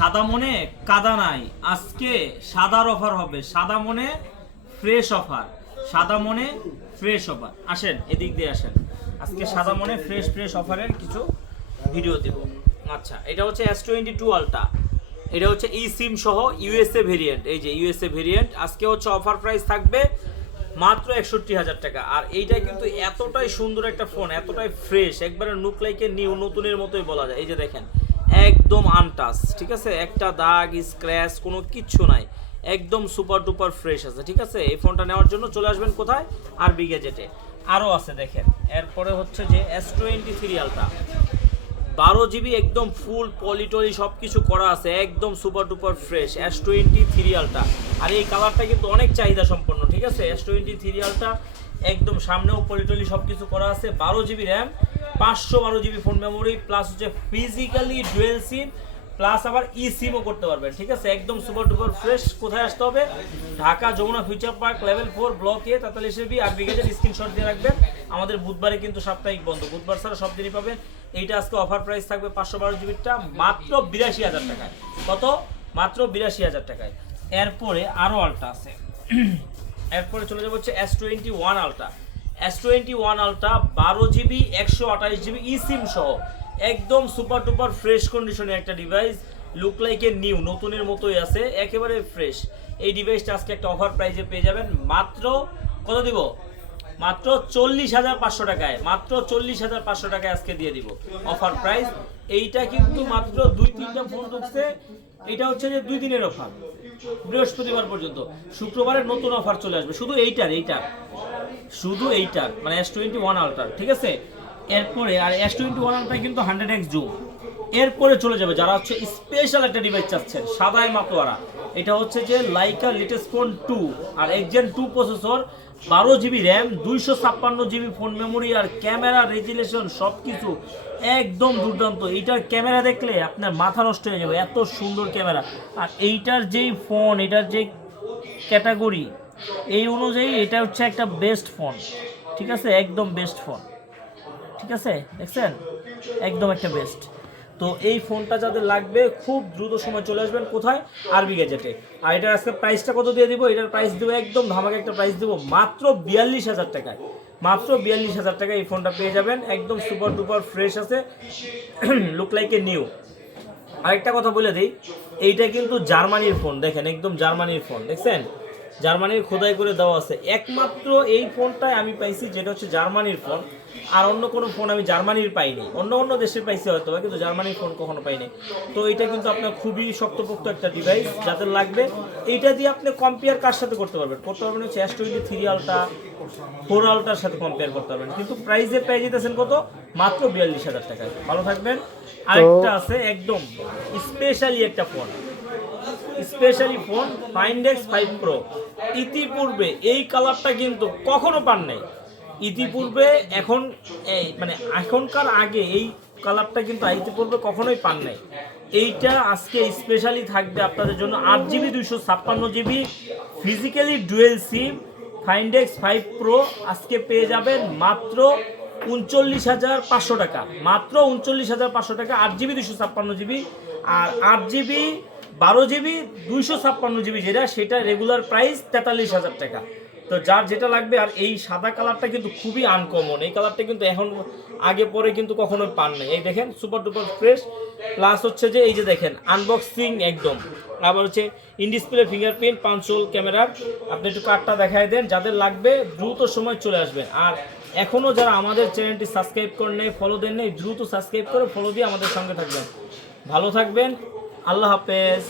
সাদা মনে কাদা নাই। আজকে সাদার অফার হবে। সাদা মনে ফ্রেশ অফার সাদা মনে ফ্রেশ অফার আসেন, এদিক দিয়ে আসেন। আজকে সাদা মনে ফ্রেশ ফ্রেশ অফারের কিছু ভিডিও দেব। আচ্ছা এটা হচ্ছে এস টোয়েন্টি টু আলটা এটা হচ্ছে ই সিম সহ ইউএসএ ভেরিয়েন্ট এই যে ইউএসএ ভেরিয়েন্ট আজকে হচ্ছে অফার প্রাইস থাকবে মাত্র একষট্টি হাজার টাকা। আর এইটা কিন্তু এতটাই সুন্দর একটা ফোন এতটাই ফ্রেশ একবারে নুক লাইকে নিউ নতুনের মতোই বলা যায়। এই যে দেখেন একদম আনটাস ঠিক আছে? একটা দাগ স্ক্র্যাচ কোনো কিচ্ছু নাই। একদম সুপার ডুপার ফ্রেশ আছে, ঠিক আছে? এই ফোনটা নেওয়ার জন্য চলে আসবেন কোথায়? আরবি গ্যাজেটে আরও আছে, দেখেন। এরপরে হচ্ছে যে এস টোয়েন্টি থ্রি আলটা বারো জিবি একদম ফুল পলিটলি সব কিছু করা আছে, একদম super duper fresh S twenty three Ultra আর এই কালারটা কিন্তু অনেক চাহিদা সম্পন্ন, ঠিক আছে? এস টোয়েন্টি থ্রি আলটা একদম সামনেও পলিটলি সব কিছু করা আছে, বারো জিবি র্যাম পাঁচশো বারো জিবি ফোন মেমোরি প্লাস হচ্ছে ফিজিক্যালি ডুয়েল সিম প্লাস আবার ই সিমও করতে পারবেন, ঠিক আছে? একদম সুপার ডুপার ফ্রেশ কোথায় আসতে হবে? Dhaka Jamuna Future Park level four block A তাতাল এসবি আর বিগেজের স্ক্রিনশট দিয়ে রাখবেন। আমাদের বুধবারে কিন্তু সাপ্তাহিক বন্ধ। বুধবার ছাড়া সব দিনই পাবেন। এইটা আজকে অফার প্রাইস থাকবে পাঁচশো বারো জিবিটা মাত্র বিরাশি হাজার টাকায়। কত? মাত্র বিরাশি হাজার টাকায়। এরপরে আরও আলটা আছে। এরপরে চলে যাব হচ্ছে S twenty one Ultra S twenty one Ultra বারো জিবি একশো আঠাশ জিবি ই সিম সহ একদম সুপার টুপার ফ্রেশ কন্ডিশনের একটা device look like a new নতুনের মতোই আছে, একেবারে ফ্রেশ এই ডিভাইসটা আজকে একটা অফার প্রাইজে পেয়ে যাবেন মাত্র কত দিব? মাত্র চল্লিশ হাজার পাঁচশো টাকায়, মাত্র চল্লিশ হাজার পাঁচশো টাকায় আজকে দিয়ে দিব অফার প্রাইস এইটা কিন্তু মাত্র দুই তিনটা ফোন ঢুকছে, এটা হচ্ছে যে দুই দিনের অফার বৃহস্পতিবার পর্যন্ত। শুক্রবারের নতুন অফার চলে আসবে। শুধু এইটার শুধু এইটার মানে এস টোয়েন্টি ওয়ান আলট্রার ঠিক আছে? এরপরে, আর এস টোয়েন্টি ওয়ান আলট্রা কিন্তু হান্ড্রেড এক্স জুম এরপরে চলে যাবে যারা হচ্ছে স্পেশাল একটা ডিভাইস চাচ্ছেন, সাদাই মাতোয়ারা এটা হচ্ছে যে লাইকা লেটেস্ট ফোন টু আর এক্সজেন টু প্রসেসর বারো জিবি র্যাম, দুইশো ছাপ্পান্ন জিবি ফোন মেমোরি আর ক্যামেরা রেজুলেশন সব কিছু একদম দুর্দান্ত। এইটার ক্যামেরা দেখলে আপনার মাথা নষ্ট হয়ে যাবে, এত সুন্দর ক্যামেরা। আর এইটার যেই ফোন এটার যেই ক্যাটাগরি, এই অনুযায়ী এটা হচ্ছে একটা বেস্ট ফোন ঠিক আছে? একদম বেস্ট ফোন ঠিক আছে? দেখছেন? একদম একটা বেস্ট তো এই ফোনটা যাদের লাগবে, খুব দ্রুত সময় চলে আসবেন কোথায়? আরবি গ্যাজেটে। আর এটার আজকে প্রাইসটা কত দিয়ে দিব? এটার প্রাইস দেবো, একদম ধামাকে একটা প্রাইস দেবো, মাত্র বিয়াল্লিশ হাজার টাকায়। মাত্র বিয়াল্লিশ হাজার টাকায় এই ফোনটা পেয়ে যাবেন। একদম সুপার ডুপার ফ্রেশ আছে লুক লাইক এ নিউ আরেকটা কথা বলে দিই, এইটা কিন্তু জার্মানির ফোন দেখেন, একদম জার্মানির ফোন দেখছেন? জার্মানির খোদাই করে দেওয়া আছে। একমাত্র এই ফোনটাই আমি পাইছি, যেটা হচ্ছে জার্মানির ফোন আর অন্য কোনো ফোন আমি জার্মানির পাইনি। অন্য অন্য দেশের পাইছি হয়তো কিন্তু জার্মানির ফোন কখনো পাইনি। তো এটা কিন্তু আপনার খুবই শক্তপোক্ত একটা ডিভাইস যাদের লাগবে। এইটা দিয়ে আপনি কম্পেয়ার কার সাথে করতে পারবেন? করতে পারবেন হচ্ছে S twenty three Ultra four আলটার সাথে কম্পেয়ার করতে পারবেন। কিন্তু প্রাইসে পেয়ে যেতেছেন কত? মাত্র বিয়াল্লিশ হাজার টাকায়। ভালো থাকবেন। আরেকটা আছে একদম স্পেশালি একটা phone specially phone Find X five Pro ইতিপূর্বে এই কালারটা কিন্তু কখনো পান নাই। ইতিপূর্বে এখন মানে এখনকার আগে এই কালারটা কিন্তু ইতিপূর্বে কখনোই পান নাই। এইটা আজকে স্পেশালি থাকবে আপনাদের জন্য আট জিবি দুইশো ছাপ্পান্ন GB physically dual SIM Find X five Pro আজকে পেয়ে যাবেন মাত্র উনচল্লিশ হাজার পাঁচশো টাকা। মাত্র উনচল্লিশ হাজার পাঁচশো টাকা, আট জিবি দুশো ছাপ্পান্ন জিবি আর আট জিবি বারো জিবি দুইশো ছাপ্পান্ন জিবি যেটা, সেটা রেগুলার প্রাইস তেতাল্লিশ হাজার টাকা। তো যার যেটা লাগবে, আর এই সাদা কালারটা কিন্তু খুবই আনকমন এই কালারটা কিন্তু এখন আগে পরে কিন্তু কখনো পান নাই। এই দেখেন সুপার ডুপার ফ্রেশ প্লাস হচ্ছে যে, এই যে দেখেন আনবক্সিং একদম। আবার হচ্ছে ইন ডিসপ্লে ফিঙ্গারপ্রিন্ট পাঁচশোল ক্যামেরার। আপনি একটু কার্ডটা দেখাই দেন, যাদের লাগবে দ্রুত সময় চলে আসবেন আর এখনও যারা আমাদের চ্যানেলটি সাবস্ক্রাইব করেন নেই ফলো দেন নেই, দ্রুত সাবস্ক্রাইব করে ফলো দিয়ে আমাদের সঙ্গে থাকবেন। ভালো থাকবেন। আল্লাহ হাফেজ।